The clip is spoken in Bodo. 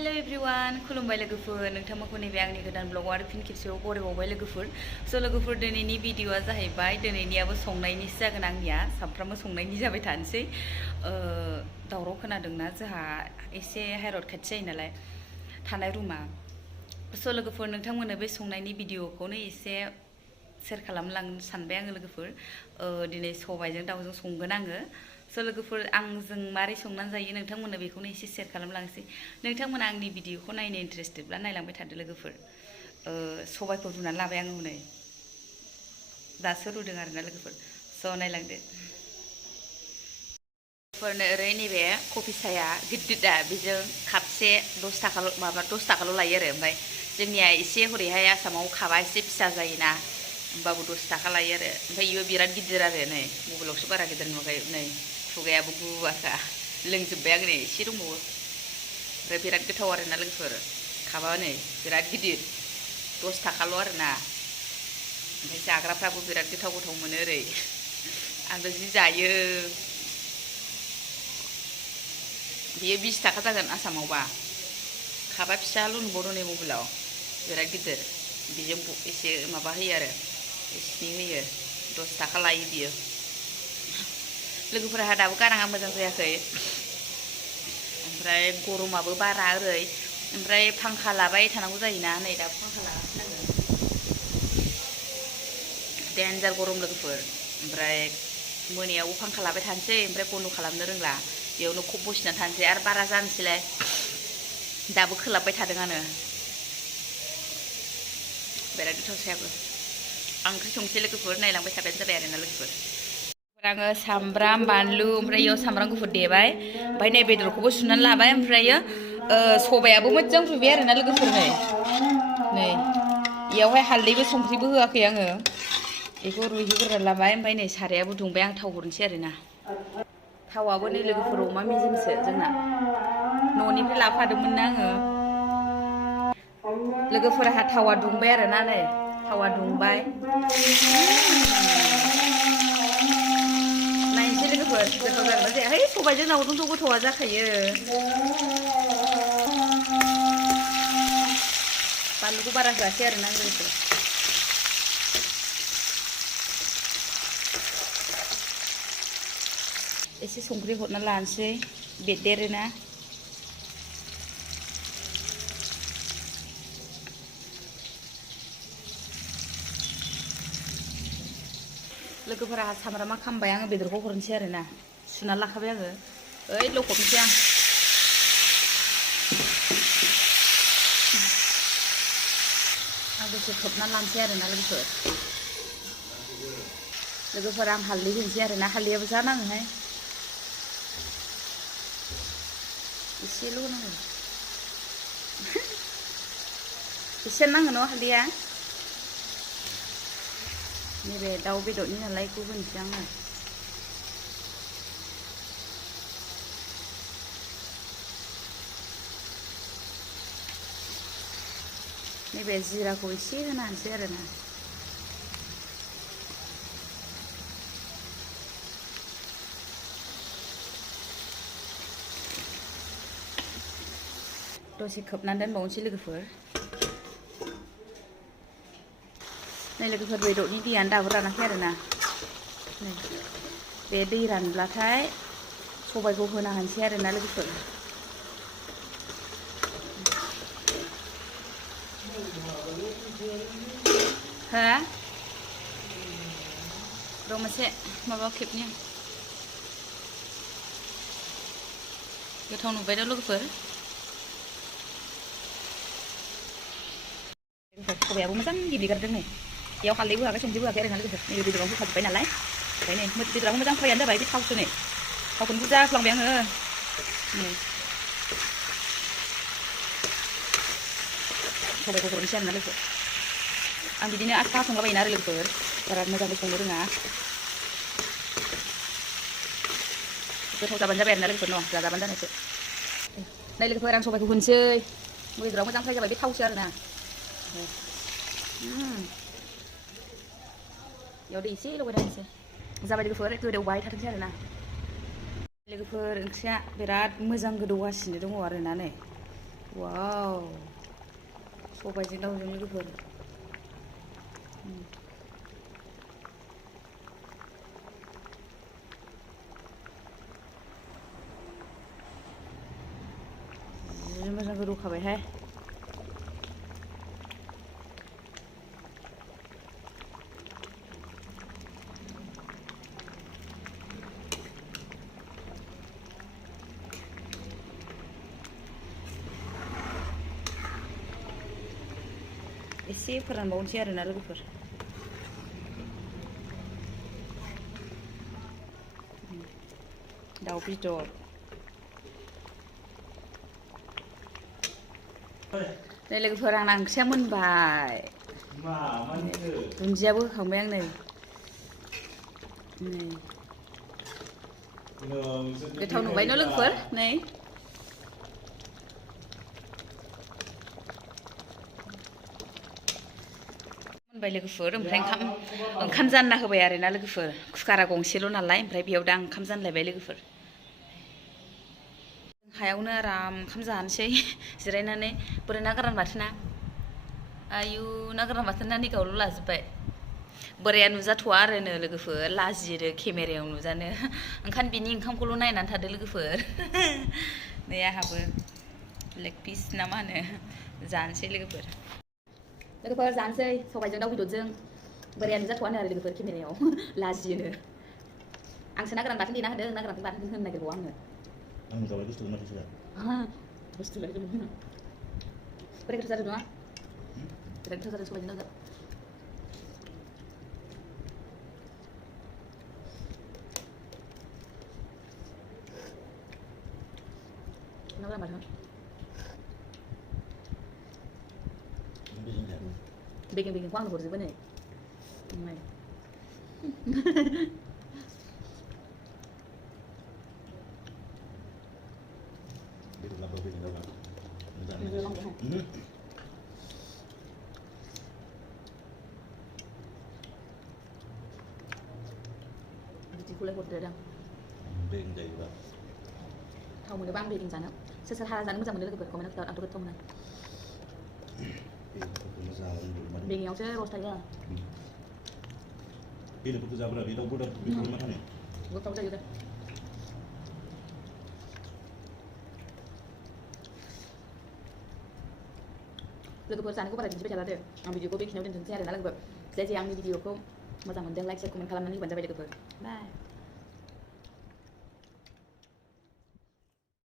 Hello everyone, खुलुमबाय लोगोफोर नोंथांमोनखौ नैबे आंनि गोदान ब्लगाव आरो फिन खेबसेयाव बरायबावबाय लोगोफोर लोगोफोर दिनैनि भिडिअआ जाहैबाय दिनैनियाबो संनायनिसो जागोन आंनिया सानफ्रामबो संनायनि जाबाय थानोसै दावराव खोनादोंना जोंहा एसे हाइरड खाथि जायो नालाय थानाय रुमा लोगोफोर नोंथांमोननो बे संनायनि भिडिअखौनो एसे शेयार खालामलांनो सानबाय आङो लोगोफोर दिनै सबाइजों दाउजों संगोन आङो लोगोफोर आंजों मारै संनानै जायो नोंथांमोननो बेखौनो एसे शेयार खालामलांसै नोंथांमोना आंनि भिडिअखौ नायनो इन्टारेस्टेडब्ला नायलांबाय थादो लोगोफोर सबाइखौ रुनानै लाबाय आङो हनै दासो रुदों आरोना लोगोफोर नायलांदो ओरै नैबे कफि साया गिदिर दा बेजों कापसे 10 थाखाल' लायो आरो ओमफ्राय जोंनिया एसे हरैहाय आसामाव कापा एसे फिसा जायोना होमबाबो 10 थाखा लायो आरो ओमफ्राय इयो बिराद गिदिर आरो नै मबाइलावसो बारा गिदिर नुवाखै नै खुगायाबो गुवारखा लोंजोब्बाय आं नै एसे दंबावो ओमफ्राय बिराद गोथाव आरोना लोगोफोर कापा नै बिराद गिदिर 10 थाखाल' आरोना ओमफ्राय जाग्राफ्राबो बिराद गोथाव मोनो ओरै आंबो जि जायो बियो 20 थाखा जागोन आसामावबा कापा फिसाल' नुबावदों नै मबाइलाव बिराद गिदिर बेजों एसे माबा होयो आरो सिनि होयो 10 थाखा लायो बियो लोगोफोरा दाबो गाराङा मोजां जायाखै ओमफ्राय गरमाबो बारा ओरै ओमफ्राय फांखा लाबाय थानांगौ जायोना नै दाबो फांखा लागासिनो आङो डेन्जार गरम लोगोफोर ओमफ्राय मोनायावबो फांखा लाबाय थानोसै ओमफ्राय बन्द' खालामनो रोंला बेयावनो खब बसिना थानोसै आरो बारा जानोसैलाय दाबो खोलाबबाय थादों आनो बिराद गोथाव सायाबो आं ओंख्रि संसै लोगोफोर नायलांबाय थाबानो जाबाय आरोना लोगोफोर आङो सामब्राम बानलु ओमफ्राय इयाव सामब्राम गुफुर देबाय ओमफ्राय नै बेदरखौबो सुनानै लाबाय ओमफ्रायो सबायाबो मोजां रुइबाय आरोना लोगोफोर नै इयावहाय हालदैबो संख्रिबो होआखै आङो बेखौ रुइहोग्रोना लाबाय ओमफ्राय नै सारायाबो दुंबाय आं थाव हरनोसै आरोना थावाबो नै लोगोफोर अमा मेजेमसो जोंना न'निफ्राय लाफादोंमोन ना आङो लोगोफोरहा थावा दुंबाय आरोना नै थावा दुंबाय नायनोसै लोगोफोर गोथाव जागोन जाया है सबाइजों दाउजोंथ' गोथावा जाखायो बानलुखौ बारा होआसै आरोना लोगोफोर एसे संख्रि हरना लानोसै बेरदेरोना लोगोफोरा सामब्रामा खामबाय आङो बेदरखौ हरनोसै आरोना सुना लाखाबाय आङो ओइ लखबनोसै आं दसे खोबनानै लानोसै आरोना लोगोफोर आं हालदै होनोसै आरोना हालदैयाबो जा नाङोहाय एसेल' होनांगौ एसे नाङो न' हालदैया नैबे दाउ बेदरनि नालाय बेखौ होनोसै आङो नैबे जिराखौ एसे होना होनोसै आरोना दसे खोबनानै दोनबावनोसै लोगोफोर नै लोगोफोर बेदरनि दैयानो दाबो रानाखै आरोना नै बे दै रानब्लाथाय सबाइखौ होना होनोसै आरोना लोगोफोर हो र' मोनसे माबा खेबनि आं गोथाव नुबाय दा लोगोफोर सबायाबो मोजां गेब्लेगारदों नै बेयाव हालदैबो होआखै संख्रिबो होआखै आरोना लोगोफोर नैबे बेदराव होखाजोब्बाय नालाय ओमफ्राय नै बेदराबो मोजां फ्रायानो जाबाय बे थावसो नै थावखौनो बुरजा होफ्लांबाय आङो नै सबाइखौ हरनोसै आरोना लोगोफोर आं बिदिनो आस्था संलाबायोना आरो लोगोफोर बारा मोजांबो संनो रोङा गोथाव जाबानो जाबाय आरोना लोगोफोर न' जाजाबानो जानायसो नै लोगोफोर आं सबाइखौ होनोसै बेदराव मोजां फ्राय जाबाय बे थावसो आरोना बेयाव दै एसे लगायना होनोसै जाबाय लोगोफोर गोदौबाय थाथोंसै आरोना लोगोफोर ओंख्रिया बिराद मोजां गोदौगासिनो दङ आरोना नै Wow, Sobaijwng Daoजों लोगोफोर जि मोजां गोदौखाबायहाय एसे फोरानबावनोसै आरोना लोगोफोर दाउ बेदर नै लोगोफोर आंना ओंख्रिया मोनबाय दुन्दियाबो होखांबाय आं नै गोथाव नुबाय न' लोगोफोर नै मोनबाय लोगोफोर ओमफ्राय ओंखाम जानना होबाय आरोना लोगोफोर कुकारा गंसेल' नालाय ओमफ्राय बेयाव दा ओंखाम जानलायबाय लोगोफोर हायावनो आराम ओंखाम जानोसै जिरायनानै बोरै ना गोरान बाथोना आयु ना गोरान बाथोना निगावल' लाजोब्बाय बोराया नुजाथ'वा आरोनो लोगोफोर लाजियो केमेरायाव नुजानो ओंखायनो बिनि ओंखामखौल' नायनानै थादो लोगोफोर नै आंहाबो लेग पिस ना मा होनो जानोसै लोगोफोर जानोसै सबाइजों दाउ बेदरजों बोराया नुजाथ'वानो आरो लोगोफोर केमेरायाव लाजियोनो आंसो ना गोरान बाथोन देना होदों ना गोरान बाथोन होनो नागिरबावो आं जाबाय बुस्थु माथो बुस्थु लायदों बोरै गोथाव जादों नङा बिराद गोथाव जादों सबाइजों दाउजों ना गोरान बाथोन बेगेंखौ आंनो हरजोबो नै बिदिखौलाय हरदेरदों बेगें जायोबा थाव मोनोबा आं बेगें जानो सोर हारा जानो मोजां मोनो लोगोफोर कमेन्ट आंथ' गोथाव मोनो बेगेंआवसो रस थायो बेदरफोरखौ जाब्रा बे दाउ बेदरखौ मा होनो गोथाव जायो दे लोगोफोर जानोखौ बारा दिन्थिबाय थाला दे आं भिडिअखौ बेखिनियाव दोनथ'नोसै आरोना लोगोफोर जाय आंनि भिडिअखौ मोजां मोनदों लाइक शेयार कमेन्ट खालामनानै होबानो जाबाय लोगोफोर बाय